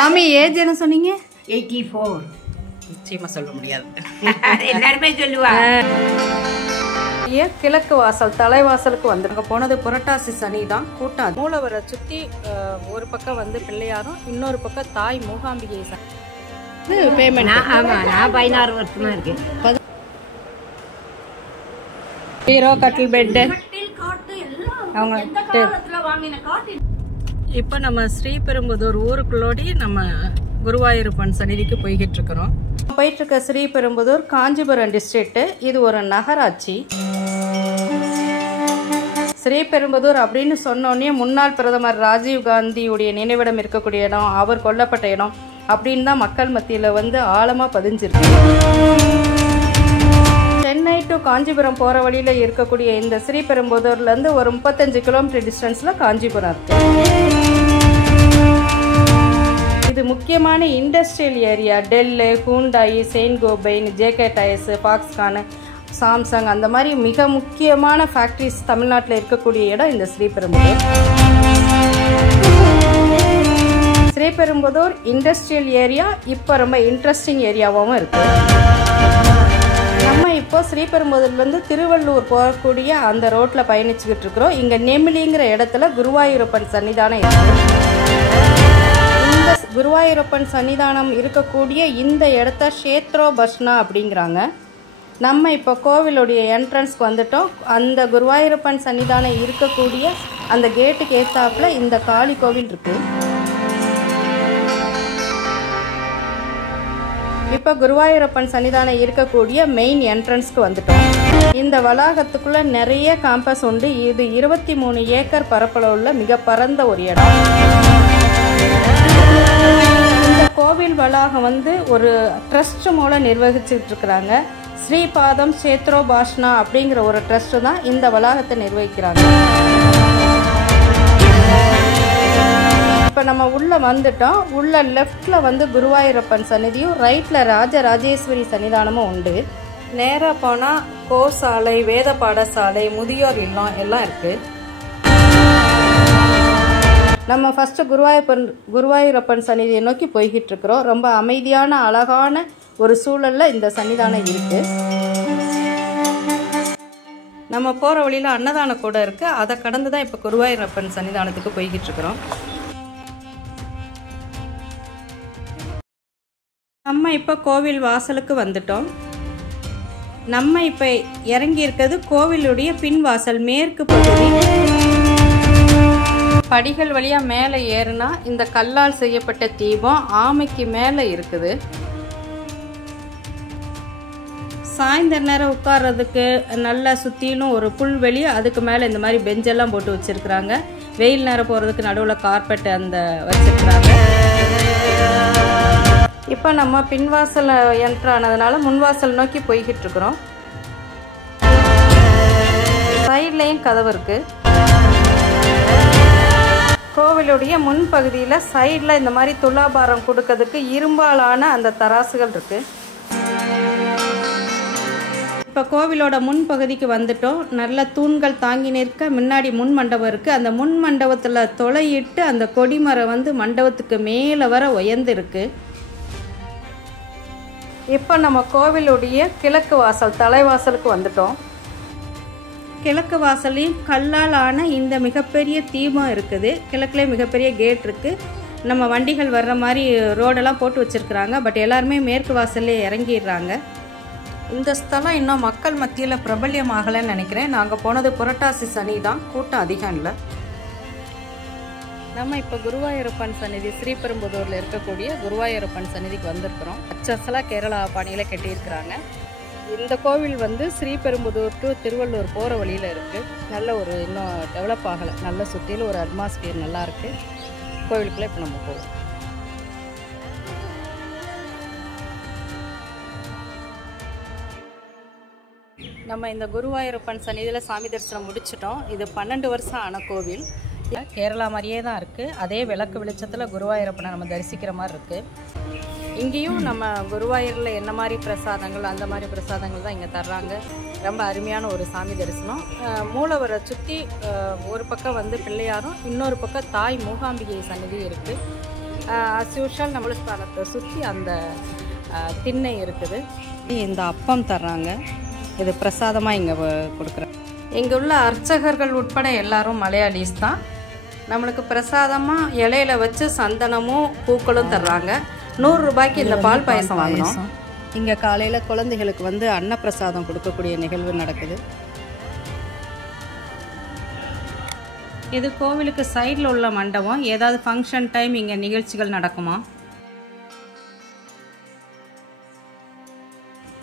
மாமி ஏஜ் என்ன சொன்னீங்க? 84. நிச்சயமா சொல்ல முடியாது. எல்லாருமே சொல்லுவா. கிழக்கு வாசல் தலைவாசலுக்கு வந்துருங்க. போனது புரட்டாசி சனி தான். கூட்டம் மூலவரை சுற்றி ஒரு பக்கம் வந்து பிள்ளையாரும், இன்னொரு பக்கம் தாய் மூகாம்பிகை பேமெண்ட். ஆமா, நான் 16 வருஷமா இருக்கேன். ஹீரோ கட்டில் பெட்டு அவங்க. இப்போ நம்ம ஸ்ரீபெரும்புதூர் ஊருக்குள்ளோடி நம்ம குருவாயூரப்பன் சன்னிதிக்கு போய்கிட்டு இருக்கிறோம். போயிட்டு இருக்க ஸ்ரீபெரும்புதூர் காஞ்சிபுரம் டிஸ்ட்ரிக்ட். இது ஒரு நகராட்சி. ஸ்ரீபெரும்புதூர் அப்படின்னு சொன்னோடனே முன்னாள் பிரதமர் ராஜீவ் காந்தியுடைய நினைவிடம் இருக்கக்கூடிய இடம், அவர் கொல்லப்பட்ட இடம் அப்படின்னு தான் மக்கள் மத்தியில் வந்து ஆழமாக பதிஞ்சிருக்கு. சென்னை டு காஞ்சிபுரம் போகிற வழியில் இருக்கக்கூடிய இந்த ஸ்ரீபெரும்புதூர்லேருந்து ஒரு 35 கிலோமீட்டர் டிஸ்டன்ஸில் காஞ்சிபுரம் இருக்கு. இது முக்கியமான industrial area. Tell, Hyundai, Saint Gobain, JK tyres, Foxconn, Samsung அந்த மாதிரி மிக முக்கியமான ஃபேக்ட்ரிஸ் தமிழ்நாட்டில் இருக்கக்கூடிய இடம் இந்த ஸ்ரீபெரும்புதூர். ஸ்ரீபெரும்புதூர் இண்டஸ்ட்ரியல் ஏரியா இப்போ ரொம்ப இன்ட்ரெஸ்டிங் ஏரியாவும் இருக்கு. நம்ம இப்போ ஸ்ரீபெரும்புதூர்லேருந்து திருவள்ளூர் போகக்கூடிய அந்த ரோட்டில் பயணிச்சுக்கிட்டு இருக்கிறோம். இங்கே நெமிலிங்கிற இடத்துல குருவாயூரப்பன் சன்னிதானம் இருக்கு. இந்த குருவாயூரப்பன் சன்னிதானம் இருக்கக்கூடிய இந்த இடத்த க்ஷேத்ரோ பஸ்னா அப்படிங்கிறாங்க. நம்ம இப்போ கோவிலுடைய என்ட்ரன்ஸ்க்கு வந்துட்டோம். அந்த குருவாயூரப்பன் சன்னிதானம் இருக்கக்கூடிய அந்த கேட்டுக்கு ஏத்தாப்புல இந்த காளி கோவில் இருக்கு. இப்போ குருவாயூரப்பன் சன்னிதானம் இருக்கக்கூடிய மெயின் என்ட்ரன்ஸ்க்கு வந்துட்டோம். இந்த வளாகத்துக்குள்ள நிறைய கேம்பஸ் உண்டு. இது 23 ஏக்கர் பரப்பளவுள்ள மிக பரந்த ஒரு இடம். இந்த கோவில் வளாகம் வந்து ஒரு ட்ரஸ்ட் மூலம் நிர்வகிச்சுட்டு இருக்கிறாங்க. ஸ்ரீபாதம் க்ஷேத்ரோ பாஷ்னா அப்படிங்கிற ஒரு ட்ரஸ்ட் தான் இந்த வளாகத்தை நிர்வகிக்கிறாங்க. இப்போ நம்ம உள்ளே வந்துட்டோம். உள்ள லெஃப்டில் வந்து குருவாயூரப்பன் சன்னிதியும், ரைட்டில் ராஜராஜேஸ்வரி சன்னிதானமும் உண்டு. நேராக போனால் கோசாலை, வேத பாடசாலை, முதியோர் இல்லம் எல்லாம் இருக்குது. நம்ம ஃபஸ்ட்டு குருவாயூரப்பன் சன்னிதியை நோக்கி போய்கிட்டு இருக்கிறோம். ரொம்ப அமைதியான அழகான ஒரு சூழலில் இந்த சன்னிதானம் இருக்குது. நம்ம போகிற வழியில் அன்னதானம் கூட இருக்குது. அதை கடந்து தான் இப்போ குருவாயூரப்பன் சன்னிதானத்துக்கு போய்கிட்டு இருக்கிறோம். நம்ம இப்போ கோவில் வாசலுக்கு வந்துட்டோம். நம்ம இப்போ இறங்கி இருக்கிறது கோவிலுடைய பின் வாசல், மேற்கு பகுதி. படிகள் வழியாக மேலே ஏறுனா இந்த கல்லால் செய்யப்பட்ட தீபம் ஆமைக்கு மேலே இருக்குது. சாயந்தர நேரம் உட்கார்றதுக்கு நல்லா சுற்றிலும் ஒரு புல்வெளி, அதுக்கு மேலே இந்த மாதிரி பெஞ்செல்லாம் போட்டு வச்சுருக்குறாங்க. வெயில் நேரம் போகிறதுக்கு நடுவில் கார்பெட் அந்த வச்சுருக்குறாங்க. இப்போ நம்ம பின்வாசல் என்ட்ரானதுனால முன்வாசல் நோக்கி போய்கிட்டு இருக்கிறோம். சைட்லேயும் கதவு இருக்குது. கோவிலுடைய முன்பகுதியில் சைடில் இந்த மாதிரி துலாபாரம் கொடுக்கறதுக்கு இரும்பாலான அந்த தராசுகள் இருக்குது. இப்போ கோவிலோட முன்பகுதிக்கு வந்துட்டோம். நல்ல தூண்கள் தாங்கி நிற்க முன்னாடி முன் மண்டபம் இருக்குது. அந்த முன் மண்டபத்தில் தொலையிட்டு அந்த கொடிமரம் வந்து மண்டபத்துக்கு மேலே வர உயர்ந்து இருக்குது. இப்போ நம்ம கோவிலுடைய கிழக்கு வாசல் தலைவாசலுக்கு வந்துட்டோம். கிழக்கு வாசலையும் கல்லால் ஆன இந்த மிகப்பெரிய தீபம் இருக்குது. கிழக்குலேயே மிகப்பெரிய கேட் இருக்குது. நம்ம வண்டிகள் வர்ற மாதிரி ரோடெல்லாம் போட்டு வச்சுருக்குறாங்க. பட் எல்லாருமே மேற்கு வாசல்லே இறங்கிடுறாங்க. இந்த ஸ்தலம் இன்னும் மக்கள் மத்தியில் பிரபல்யம் ஆகலைன்னு நினைக்கிறேன். நாங்கள் போனது புரட்டாசி சனி தான். கூட்டம் அதிகம் இல்லை. நம்ம இப்போ குருவாயூரப்பன் சன்னிதி ஸ்ரீபெரும்புதூரில் இருக்கக்கூடிய குருவாயூரப்பன் சன்னிதிக்கு வந்திருக்கிறோம். அச்சசலாக கேரளா பாணியில் கட்டியிருக்கிறாங்க. இந்த கோவில் வந்து ஸ்ரீபெரும்புதூர் டு திருவள்ளூர் போகிற வழியில் இருக்குது. நல்ல ஒரு இன்னும் டெவலப் ஆகலை. நல்ல சுற்றிலும் ஒரு அட்மாஸ்பியர் நல்லாயிருக்கு. கோவிலுக்குள்ளே இப்போ நம்ம போவோம். நம்ம இந்த குருவாயூரப்பன் சன்னிதியில் சாமி தரிசனம் முடிச்சிட்டோம். இது 12 வருஷம் ஆன கோவில். கேரளா மாதிரியே தான் இருக்குது. அதே விளக்கு வெளிச்சத்தில் குருவாயூரப்பனை நம்ம தரிசிக்கிற மாதிரி இருக்குது. இங்கேயும் நம்ம குருவாயூரில் என்ன மாதிரி பிரசாதங்கள், அந்த மாதிரி பிரசாதங்கள் தான் இங்கே தர்றாங்க. ரொம்ப அருமையான ஒரு சாமி தரிசனம். மூலவரை சுற்றி ஒரு பக்கம் வந்து பிள்ளையாரும், இன்னொரு பக்கம் தாய் மூகாம்பிகை சன்னிதி இருக்குது. as usual நம்மள ஸ்தானத்தை சுற்றி அந்த திண்ணை இருக்குது. இந்த அப்பம் தர்றாங்க. இது பிரசாதமாக இங்கே கொடுக்குறேன். இங்கே உள்ள அர்ச்சகர்கள் உட்பட எல்லாரும் மலையாளிஸ் தான். நம்மளுக்கு பிரசாதமாக இலையில வச்சு சந்தனமும் பூக்களும் தர்றாங்க. 100 ரூபாய்க்கு இந்த பால் பாயசம் வாங்கணும். இங்கே காலையில் குழந்தைகளுக்கு வந்து அன்னப்பிரசாதம் கொடுக்கக்கூடிய நிகழ்வு நடக்குது. இது கோவிலுக்கு சைடில் உள்ள மண்டபம். ஏதாவது ஃபங்க்ஷன் டைம் இங்கே நிகழ்ச்சிகள் நடக்குமா?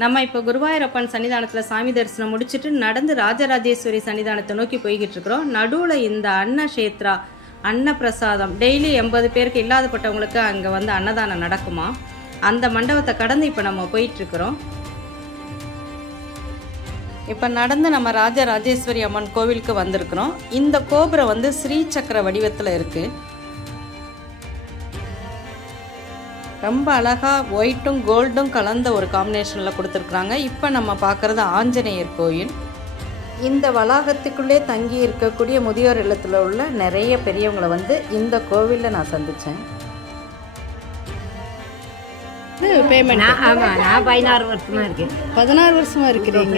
நம்ம இப்போ குருவாயூரப்பன் சன்னிதானத்தில் சாமி தரிசனம் முடிச்சுட்டு நடந்து ராஜராஜேஸ்வரி சன்னிதானத்தை நோக்கி போய்கிட்டு இருக்கிறோம். நடுவில் இந்த அன்னக்ஷேத்ரா அன்னப்பிரசாதம் டெய்லி 80 பேருக்கு இல்லாதப்பட்டவங்களுக்கு அங்கே வந்து அன்னதானம் நடக்குமா? அந்த மண்டபத்தை கடந்து இப்போ நம்ம போயிட்டுருக்குறோம். இப்போ நடந்து நம்ம ராஜராஜேஸ்வரி அம்மன் கோவிலுக்கு வந்திருக்கிறோம். இந்த கோபுரம் வந்து ஸ்ரீ சக்கர வடிவத்தில் இருக்குது. ரொம்ப அழகாக ஒயிட்டும் கோல்டும் கலந்த ஒரு காம்பினேஷனில் கொடுத்துருக்குறாங்க. இப்போ நம்ம பார்க்குறது ஆஞ்சநேயர் கோயில். இந்த வளாகத்துக்குள்ளே தங்கி இருக்கக்கூடிய முதியோர் இல்லத்தில் உள்ள நிறைய பெரியவங்களை வந்து இந்த கோவிலில் நான் சந்தித்தேன். நான் 16 வருஷமா இருக்கேன். 16 வருஷமா இருக்கிறீங்க.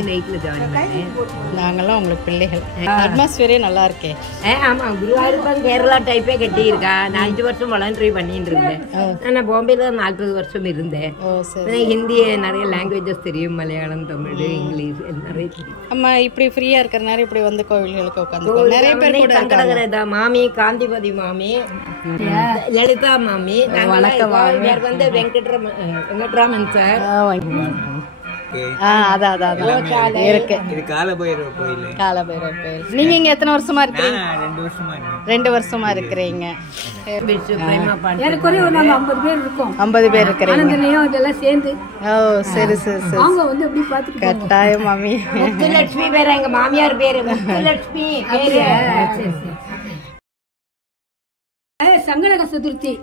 நாங்கெல்லாம் உங்களுக்கு பிள்ளைகள். அட்மாஸ்பியரே நல்லா இருக்கேன். ஆமா, குருவாயூரப்பன் கேரளா டைப்பே கட்டி இருக்கா. நான் 5 வருஷம் வாலண்டரி பண்ணிட்டு இருந்தேன். நான் பாம்பேல 40 வருஷம் இருந்தேன். ஹிந்தி நிறைய லாங்குவேஜஸ் தெரியும். மலையாளம், தமிழ், இங்கிலீஷ் நிறைய தெரியும். அம்மா இப்படி ஃப்ரீயா இருக்கிற நேரம் இப்படி வந்து கோவில்களுக்கு உட்காந்து நிறைய பேர் கூட சங்கடகரதா மாமி, காந்திபதி மாமி, லலிதா மாமி, வணக்கம் வந்து வெங்கட்ராமன் சார். நீங்க இங்க எத்தனை வருஷமா இருக்கீங்க? 2 வருஷமா இருக்கிறீங்க. எனக்கு ஒரு 50 பேர் இருக்கோம். 50 பேர் இருக்கிறீங்க. இதெல்லாம் சேர்ந்து. ஓ சரி சரி சரி. அவங்க வந்து எப்படி பாத்து கட்டாயம் மாமி. முத்துலட்சுமி பேரு எங்க மாமியார் பேரு. முத்துலட்சுமி பேரு. சங்கடக சதுர்த்தி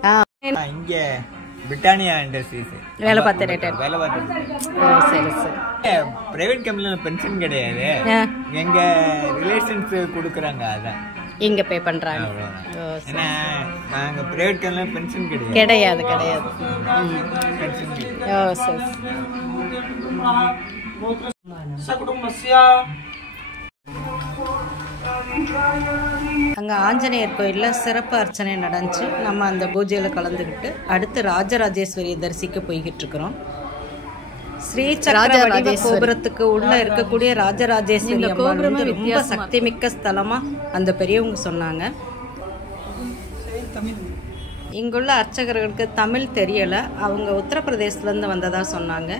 இங்க பிரிட்டானியா இண்டஸ்ட்ரீஸ் வேலை பார்த்துட்டு சரி சரி. பிரைவேட் கம்பெனில பென்ஷன் கிடையாது. எங்க ரிலேஷன்ஸ் கொடுக்குறாங்க. அதான் இங்க பே பண்றாங்க. ஏன்னா நாங்க பிரைவேட் கம்பெனில பென்ஷன் கிடையாது கிடையாது. ஓ சரி. அங்கே ஆஞ்சநேயர் கோயிலில் சிறப்பு அர்ச்சனை நடந்துச்சு. நம்ம அந்த பூஜையில் கலந்துக்கிட்டு அடுத்து ராஜராஜேஸ்வரியை தரிசிக்க போய்கிட்டு இருக்கிறோம். ஸ்ரீ சக்கர வடிவ கோபுரத்துக்கு உள்ள இருக்கக்கூடிய ராஜராஜேஸ்வரி அம்மன் வந்து ரொம்ப சக்தி மிக்க ஸ்தலமா அந்த பெரியவங்க சொன்னாங்க. இங்குள்ள அர்ச்சகர்களுக்கு தமிழ் தெரியல. அவங்க உத்தரப்பிரதேசத்துலேருந்து வந்ததா சொன்னாங்க.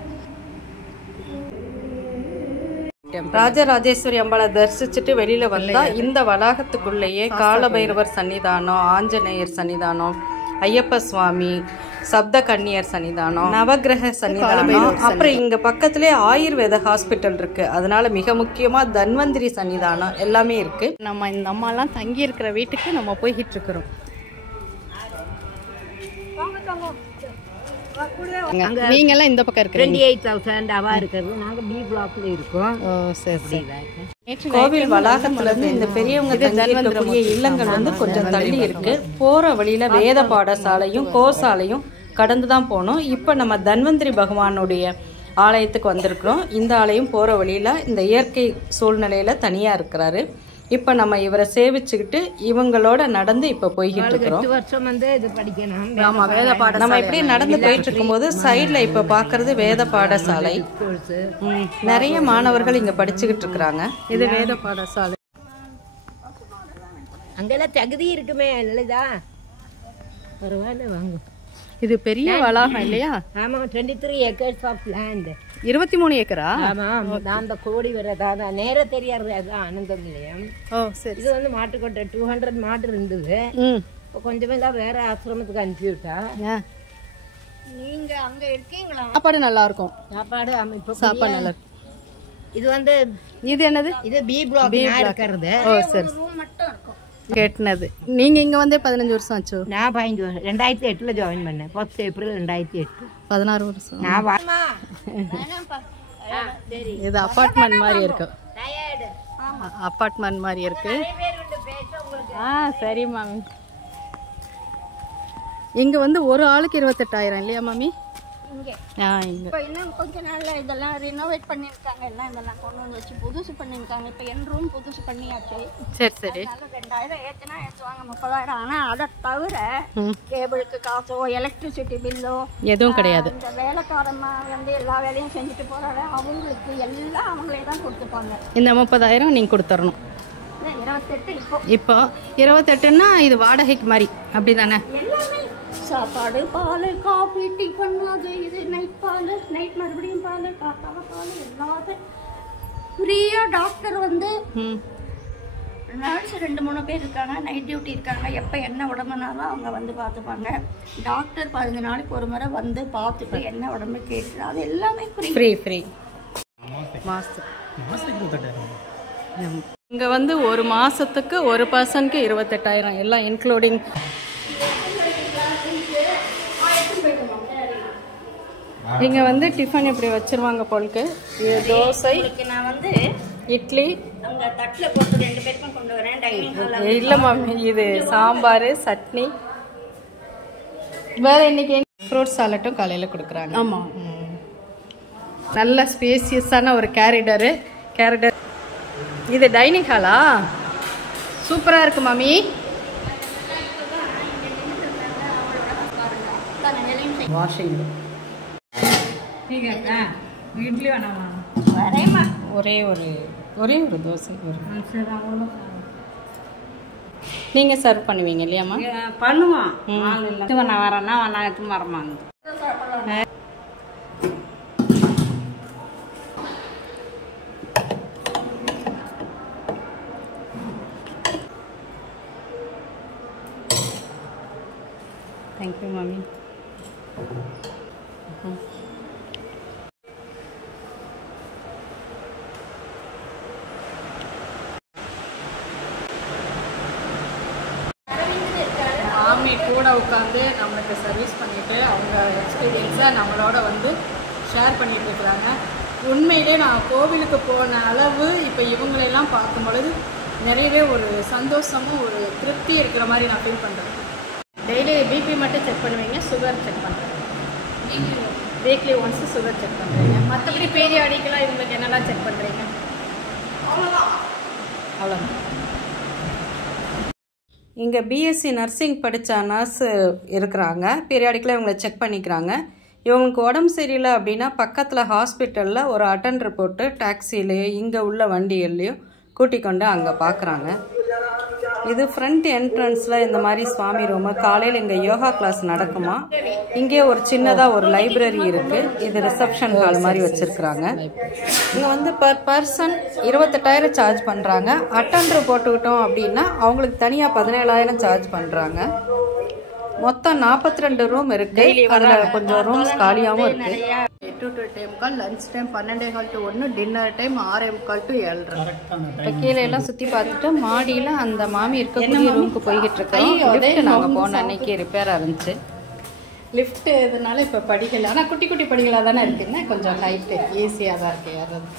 ராஜராஜேஸ்வரி அம்பாளை தரிசிச்சுட்டு வெளியில வந்தா இந்த வளாகத்துக்குள்ளேயே காலபைரவர் சன்னிதானம், ஆஞ்சநேயர் சன்னிதானம், ஐயப்ப சுவாமி, சப்த கன்னியர் சன்னிதானம், நவகிரக சன்னிதானம், அப்புறம் இங்க பக்கத்திலே ஆயுர்வேத ஹாஸ்பிட்டல் இருக்கு. அதனால மிக முக்கியமா தன்வந்திரி சன்னிதானம் எல்லாமே இருக்கு. நம்ம இந்த அம்மாலாம் தங்கி இருக்கிற வீட்டுக்கு நம்ம போய்கிட்டு இருக்கிறோம். நீங்க எல்லாம் இந்த பக்கம் இருக்கீங்க. 28,000 அவா இருக்கிறது. நாங்க பி பிளாக்ல இருக்கோம். ஓ சரி சரி. கோவில் வளாகத்துல இருந்து இந்த பெரியவங்க தங்கக்கூடிய இல்லங்கள் வந்து கொஞ்சம் தள்ளி இருக்கு. போற வழியில வேத பாடசாலையும் கோசாலையும் கடந்து தான் போனோம். இப்ப நம்ம தன்வந்திரி பகவானுடைய ஆலயத்துக்கு வந்திருக்கிறோம். இந்த ஆலயம் போற வழியில இந்த இயற்கை சூழ்நிலையில தனியா இருக்கிறாரு. இப்போ நம்ம இவரை சேவிச்சுக்கிட்டு இவங்களோட நடந்து இப்போ போய்கிட்டு இருக்கிறோம். 8 வருஷம் வந்து இது படிக்கணும். நம்ம இப்படி நடந்து போயிட்டு இருக்கும்போது சைட்ல இப்ப பாக்குறது வேத பாடசாலை. நிறைய மாணவர்கள் இங்க படிச்சுக்கிட்டு இருக்கிறாங்க. இது வேத பாடசாலை. அங்கெல்லாம் தகுதி இருக்குமே. நல்லதா பரவாயில்ல வாங்க. இது பெரிய வளாகம் இல்லையா? ஆமா, 23 acres ஆஃப் லேண்ட். 23 ஏக்கரா? ஆமா, அந்த கோடி வரதான் நேர தெரியாது. அதுதான் ஆனந்தம் நிலையம். ஓ சரி. இது வந்து மாட்டுக்கொட்டை 200 மாட்டு இருந்தது. இப்போ கொஞ்சமே தான் வேற ஆசிரமத்துக்கு அனுப்பி விட்டா. நீங்க அங்க இருக்கீங்களா? சாப்பாடு நல்லா இருக்கும். சாப்பாடு இப்போ சாப்பாடு நல்லா இருக்கும். இது வந்து இது என்னது? இது பி பிளாக் இருக்கிறது. ஓ சரி. ரூம் மட்டும் இருக்கும். கேட்னது. நீங்க இங்க வந்து 15 வருஷம் ஆச்சு. நான் 15 வருஷம் 2008ல ஜாயின் பண்ணேன். 1 ஏப்ரல் 2008. 16 வருஷம். நான் இது அபார்ட்மெண்ட் மாதிரி இருக்கு. அபார்ட்மெண்ட் மாதிரி இருக்கு. சரி மாமி. இங்கே வந்து ஒரு ஆளுக்கு 28,000 இல்லையா மாமி? இங்கே இங்கே இப்போ இன்னும் கொஞ்ச நாளில் இதெல்லாம் ரினோவேட் பண்ணியிருக்காங்க, எல்லாம் இதெல்லாம் கொண்டு வந்து வச்சு புதுசு பண்ணியிருக்காங்க. இப்போ என் ரூம் புதுசு பண்ணியாச்சு. சரி சரி. அதனால 2,000 ஏற்றுனா ஏற்றுவாங்க, 30,000. ஆனால் அதை தவிர கேபிளுக்கு காசோ எலக்ட்ரிசிட்டி பில்லோ எதுவும் கிடையாது. இந்த வேலைக்காரம்மா வந்து எல்லா வேலையும் செஞ்சுட்டு போகிறாங்க, அவங்களுக்கு எல்லாம் அவங்களே தான் கொடுத்துப்பாங்க. இந்த 30,000 நீங்கள் கொடுத்துடணும். 28 இப்போ 28ன்னா இது வாடகைக்கு மாதிரி அப்படி தானே? எல்லாமே சாப்பாடு, பால், காஃபி, டிஃபன், அது இது, நைட் பால், நைட் மறுபடியும் பால், காத்தால பால், எல்லாத்தையும் ஃப்ரீயாக. டாக்டர் வந்து நர்ஸ் 2-3 பேர் இருக்காங்க, நைட் டியூட்டி இருக்காங்க. எப்போ என்ன உடம்புனாலும் அவங்க வந்து பார்த்துப்பாங்க. டாக்டர் 15 நாளைக்கு ஒரு முறை வந்து பார்த்துட்டு என்ன உடம்பு கேட்டு அது எல்லாமே ஃப்ரீ. இங்கே வந்து ஒரு மாதத்துக்கு ஒரு பர்சனுக்கு 28,000 எல்லாம் இன்க்ளூடிங். இங்கே வந்து டிஃபன் இப்படி வச்சிருவாங்க போலுக்கு. இது தோசை, நான் வந்து இட்லி அங்கே தட்டில் போட்டு 2 பேருக்கும் கொண்டு வரேன் டைனிங் ஹாலில். இல்லை மாமி, இது சாம்பார், சட்னி. வேறு இன்னைக்கு ஃப்ரூட் சாலட்டும் காலையில் கொடுக்குறாங்க. ஆமாம், நல்ல ஸ்பேசியஸான ஒரு கேரிடர். இது டைனிங் ஹாலா? சூப்பராக இருக்கு மாமி. வாஷிங் இட்லி வேணாமா? ஒரே ஒரு தோசை. நீங்கள் சர்வ் பண்ணுவீங்க இல்லையாம்மா? பண்ணுவான். நான் வரேன்னா நான் எடுத்து வரமாங்க. தேங்க்யூ மாமி. மாமி கூட உட்காந்து நம்மளுக்கு சர்வீஸ் பண்ணிவிட்டு அவங்க எக்ஸ்பீரியன்ஸை நம்மளோட வந்து ஷேர் பண்ணிகிட்டு இருக்கிறாங்க. உண்மையிலே நான் கோவிலுக்கு போன அளவு இப்போ இவங்களெல்லாம் பார்க்கும் பொழுது நிறையவே ஒரு சந்தோஷமும் ஒரு திருப்தி இருக்கிற மாதிரி நான் ஃபீல் பண்ணுறேன். டெய்லி பிபி மட்டும் செக் பண்ணுவீங்க, சுகர் செக் பண்ணுறேன். வீக்லி ஒன்ஸு சுகர் செக் பண்ணுறீங்க. மற்றபடி பீரியாடிக்கெலாம் இவங்களுக்கு என்னெல்லாம் செக் பண்ணுறீங்க? அவ்வளோதான். இங்கே பிஎஸ்சி நர்சிங் படித்த நர்ஸு இருக்கிறாங்க. பீரியாடிக்கெலாம் இவங்களை செக் பண்ணிக்கிறாங்க. இவங்களுக்கு உடம்பு சரியில்லை அப்படின்னா பக்கத்தில் ஹாஸ்பிட்டலில் ஒரு அட்டெண்டர் போட்டு டாக்ஸிலேயோ இங்கே உள்ள வண்டிகள்லையும் கூட்டிக் கொண்டு அங்கே பார்க்குறாங்க. இது ஃப்ரண்ட் என்ட்ரன்ஸில் இந்த மாதிரி சுவாமி ரூமு. காலையில் இங்கே யோகா கிளாஸ் நடக்குமா. இங்கே ஒரு சின்னதாக ஒரு லைப்ரரி இருக்குது. இது ரிசப்ஷன் ஹால் மாதிரி வச்சுருக்குறாங்க. இங்கே வந்து பர் பர்சன் 28,000 சார்ஜ் பண்ணுறாங்க. அட்டெண்டர் போட்டுக்கிட்டோம் அப்படின்னா அவங்களுக்கு தனியாக 17,000 சார்ஜ் பண்ணுறாங்க. மொத்தம் 42 ரூம் இருக்குது. அதில் கொஞ்சம் ரூம்ஸ் காலியாகவும் இருக்குது. 8 to 10 lunch time 12:15 to 1, dinner time 6:45 to 7:30. இப்போ கீழே எல்லாம் சுற்றி பார்த்துட்டு மாடியில் அந்த மாமி இருக்கக்கூடிய ரூமுக்கு போய்கிட்டு இருக்கோம். நாங்கள் போன அன்னைக்கு ரிப்பேராக இருந்துச்சு லிஃப்ட். இதனால இப்போ படிக்கல. ஆனால் குட்டி குட்டி படிகளாக தானே இருக்குன்னா கொஞ்சம் ஹைட்டு ஈஸியாக தான் இருக்குது. யாராவது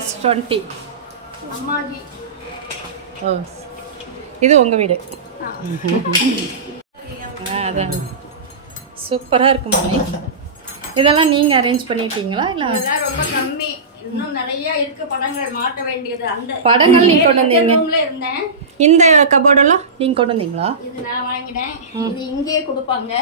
S20 அம்மாஜி. ஓ, இது உங்கள் வீடு? அதான் சூப்பராக இருக்கு மாமி. இதெல்லாம் நீங்கள் அரேஞ்ச் பண்ணிட்டீங்களா? இல்லை ரொம்ப கம்மி, இன்னும் நிறைய இருக்கு படங்கள் மாட்ட வேண்டியது. அந்த படங்கள் நீங்கள் கொண்டு வந்தீங்க? இருந்தேன். இந்த கபோர்டெல்லாம் நீங்கள் கொண்டு வந்தீங்களா? இது நான் வாங்கினேன். இது இங்கே கொடுப்பாங்க.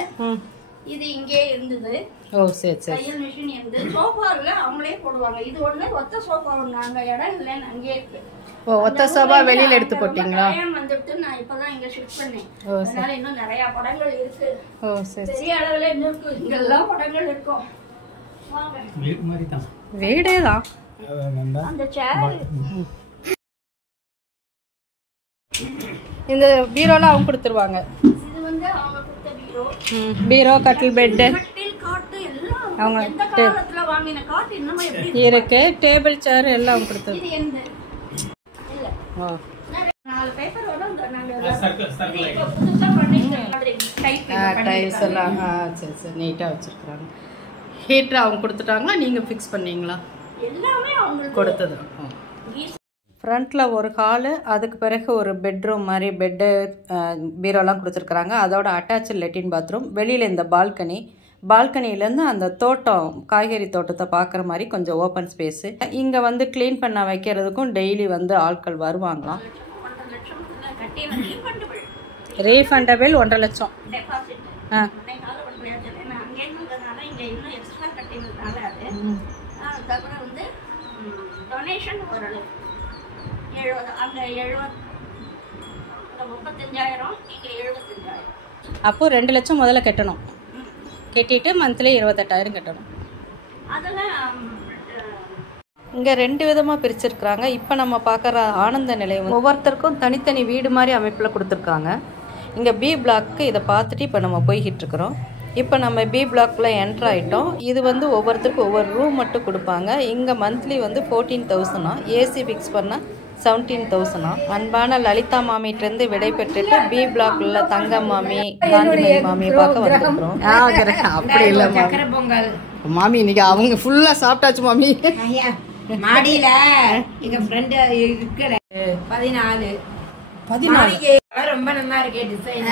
இது இங்கே இருந்தது. ஓ சரி சரி. தையல் மிஷின் இருந்து சோஃபாவில் அவங்களே போடுவாங்க. இது ஒன்று ஒத்த சோஃபா ஒன்று அங்கே இடம் இல்லைன்னு அங்கே இருக்கு. ஓ, ஒத்த சோஃபா வெளியில் எடுத்து போட்டிங்களா? வந்துட்டு நான் இப்போதான் இங்கே ஷிஃப்ட் பண்ணேன். அதனால இன்னும் நிறைய படங்கள் இருக்கு. ஓ சரி. பெரிய அளவில் இன்னும் இருக்கு. இங்கெல்லாம் படங்கள் இருக்கும். வீடே தான். அந்த சேர், இந்த பீரோலாம் அவங்க கொடுத்துருவாங்க. இது வந்து அவங்க கொடுத்த பீரோ. பீரோ, கட்டில், பெட்டு காட்டு எல்லாம் அவங்க எந்த காலத்துல வாங்கின காட்டு இன்னும் எப்படி இருக்கு. டேபிள் சேர் எல்லாம் அவங்க கொடுத்தது. இது எந்த இல்ல. ஓ, 4 பேப்பர் வரும். நாங்க புதுசா பண்ணிட்ட மாதிரி டைல்ஸ் எல்லாம் சரி சரி நீட்டாக வச்சுருக்குறாங்க. ஹீட்டர் அவங்க கொடுத்துட்டாங்களா, நீங்கள் ஃபிக்ஸ் பண்ணீங்களா? எல்லாமே அவங்களுக்கு கொடுத்தது. ஃப்ரண்ட்டில் ஒரு ஹாலு, அதுக்கு பிறகு ஒரு பெட்ரூம் மாதிரி பெட்டு பீரோலாம் கொடுத்துருக்குறாங்க. அதோட அட்டாச்சு லெட்டின் பாத்ரூம். வெளியில் இந்த பால்கனிலேருந்து அந்த தோட்டம், காய்கறி தோட்டத்தை பார்க்குற மாதிரி கொஞ்சம் ஓப்பன் ஸ்பேஸு. இங்கே வந்து க்ளீன் பண்ண வைக்கிறதுக்கும் டெய்லி வந்து ஆட்கள் வருவாங்களாம். ரீஃபண்டபிள் 1.5 லட்சம். அப்போ 2 லட்சம் முதல்ல கட்டணும். கட்டிட்டு மந்த்லி 28,000 கட்டணும். இங்கே 2 விதமாக பிரிச்சிருக்கிறாங்க. இப்போ நம்ம பார்க்குற ஆனந்த நிலையம் ஒவ்வொருத்தருக்கும் தனித்தனி வீடு மாதிரி அமைப்பில் கொடுத்துருக்காங்க. இங்கே பி பிளாக்கு இதை பார்த்துட்டு இப்போ நம்ம போய்கிட்டு இருக்கிறோம். இப்போ நம்ம பி பிளாக்ல என்ட்ரு ஆகிட்டோம். இது வந்து ஒவ்வொருத்தருக்கும் ஒவ்வொரு ரூம் மட்டும் கொடுப்பாங்க. இங்கே மந்த்லி வந்து 14,000, ஏசி ஃபிக்ஸ் பண்ணால் 17,000. அன்பான லலிதா மாமிகிட்டேருந்து விடை பெற்றுட்டு பி பிளாக்ல தங்க மாமி, காந்திமதி மாமியை பார்க்க வந்துருக்கிறோம். அப்படி இல்லை மாமி, இன்னைக்கு அவங்க ஃபுல்லா சாப்பிட்டாச்சு மாமி. மாடியில எங்க ஃப்ரெண்ட் இருக்கிற 14 ரொம்ப நல்லா இருக்கு டிசைன்.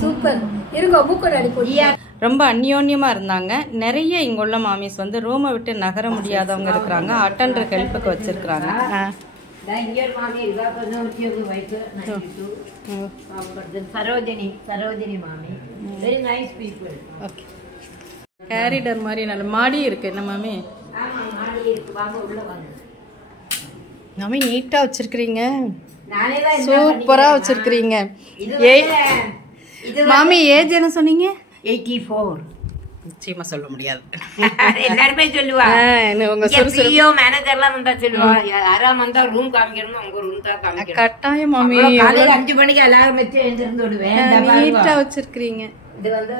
சூப்பர். இருங்க புக்கோட அடிப்போடியா. ரொம்ப அந்யோன்யமா இருந்தாங்க. நிறைய இங்குள்ள மாமிஸ் வந்து ரூமை விட்டு நகர முடியாதவங்க இருக்கிறாங்க. அட்டெண்டர் ஹெல்ப்புக்கு வச்சிருக்காங்க. சரோஜினி மாமி, very nice people. Okay. Corridor மாதிரி நல்ல மாடி இருக்கு. என்ன மாமி? ஆமா, மாடி இருக்கு. வாங்க உள்ள வாங்க. மாமி நீட்டா வச்சிருக்கீங்க. சூப்பரா வச்சிருக்கீங்க. மாமி ஏஜ் என்ன சொன்னீங்க? 84. நிச்சயமா சொல்ல முடியாது. எல்லாருமே சொல்லுவா. மேனேஜர்லாம் வந்தா சொல்லுவா, யாராவது வந்தா ரூம் காமிக்கணும், அவங்க ரூம் தான் காமிக்கணும். கட்டாயம் மாமி. காலையில 5 மணிக்கு எல்லாரும் வச்சு எழுந்திருந்து விடுவேன். நீட்டா வச்சிருக்கீங்க. இது வந்து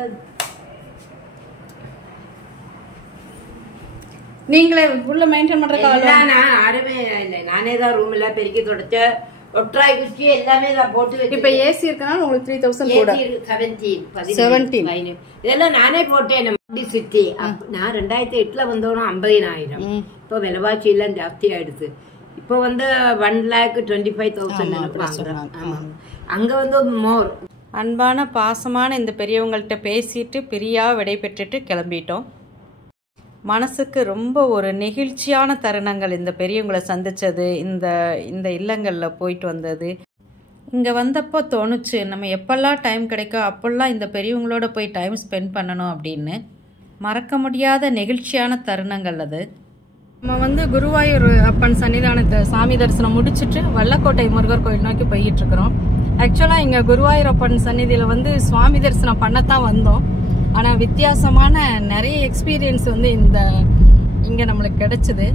நீங்களே உள்ள மெயின்டைன் பண்றதுக்கு யாருமே இல்லை. நானே தான் ரூம் எல்லாம் பெருக்கி தொடச்ச, ஒற்றாய் குச்சி எல்லாமே தான் போட்டு. இப்ப ஏசி இருக்கனால உங்களுக்கு 3,000 கூட. 17 இதெல்லாம் நானே போட்டேன். சிட்டி நான் 2008 வந்தோம் 50,000. இப்போ விலைவாசி எல்லாம் ஜாஸ்தி ஆயிடுச்சு. இப்போ வந்து 1,25,000. அங்க வந்து மோர். அன்பான பாசமான இந்த பெரியவங்கள்ட்ட பேசிட்டு பிரியா விடை பெற்றுட்டு கிளம்பிட்டோம். மனசுக்கு ரொம்ப ஒரு நெகிழ்ச்சியான தருணங்கள் இந்த பெரியவங்களை சந்திச்சது, இந்த இல்லங்களில் போயிட்டு வந்தது. இங்கே வந்தப்போ தோணுச்சு, நம்ம எப்பெல்லாம் டைம் கிடைக்கோ அப்போல்லாம் இந்த பெரியவங்களோட போய் டைம் ஸ்பெண்ட் பண்ணணும் அப்படின்னு. மறக்க முடியாத நெகிழ்ச்சியான தருணங்கள் அது. நம்ம வந்து குருவாயூர் அப்பன் சன்னிதானத்தை சாமி தரிசனம் முடிச்சுட்டு வல்லக்கோட்டை முருகர் கோயில் நோக்கி போய்கிட்டு இருக்கிறோம். ஆக்சுவலாக இங்கே குருவாயூர் அப்பன் சன்னிதியில் வந்து சுவாமி தரிசனம் பண்ணத்தான் வந்தோம். ஆனால் வித்தியாசமான நிறைய எக்ஸ்பீரியன்ஸ் வந்து இங்கே நம்மளுக்கு கிடைச்சிது.